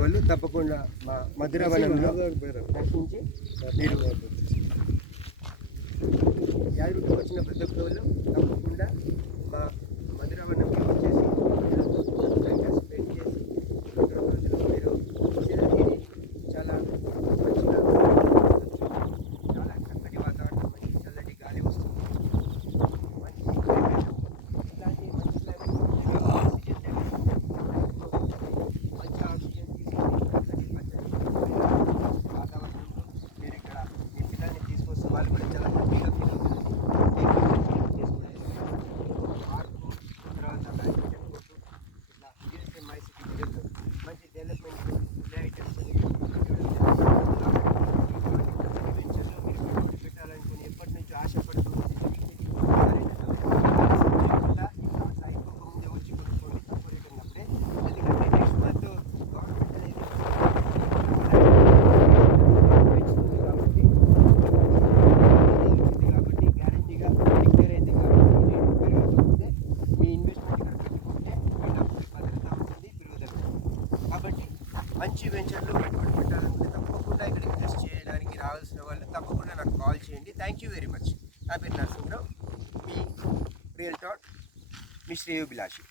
వాళ్ళు తప్పకుండా మా మధురవనంలో దర్శించి మీరు యాదగిరికి వచ్చిన ప్రతి ఒక్క వాళ్ళు తప్పకుండా మా మధురవనంలో వచ్చేసి స్పెండ్ చేసి ఒక రోజులు మీరు తిరిగి చాలా మంచిగా చాలా చక్కటి వాతావరణం, మంచి చల్లటి గాలి వస్తుంది. మంచి క్లైమేట్, ఇట్లాంటి మంచి క్లైమేట్ మంచి ఆక్సిజన్ తీసుకొని చక్కటి పచ్చని వాతావరణంలో మీరు ఇక్కడ మీ పిల్లల్ని తీసుకొస్తే వాళ్ళు కూడా చాలా హ్యాపీగా ఫీల్ అవుతుంది. పార్కు తర్వాత ఇట్లా గిరిజన మై సిటీ మంచి డెవలప్మెంట్ ఐటమ్స్ పెట్టాలనుకుని ఎప్పటి నుంచో ఆశపడుతూ ముందే వచ్చి కొనుక్కోండి తక్కువ రేట్ ఉన్నప్పుడే. ఎందుకంటే నెక్స్ట్ మంత్ గవర్నమెంట్ అనేది పెంచుతుంది కాబట్టి గ్యారంటీగా డిక్లేర్ అయింది కాబట్టి రేటు పెరగకపోతే మీ ఇన్వెస్ట్మెంట్ ఇక్కడ పెట్టుకుంటే మీ డబ్బుకి భద్రత ఉంటుంది, పెరుగుదల. కాబట్టి మంచి వెంచర్లో పెట్టుబడి పెట్టాలనుకుంటే తప్పకుండా ఇక్కడ ఇన్వెస్ట్ చేయడానికి రావాల్సిన వాళ్ళు తప్పకుండా నాకు కాల్ చేయండి. Thank you very much. నా పేరు నరసింహరావు, మీ రియల్టర్, మీ శ్రేయోభిలాషి.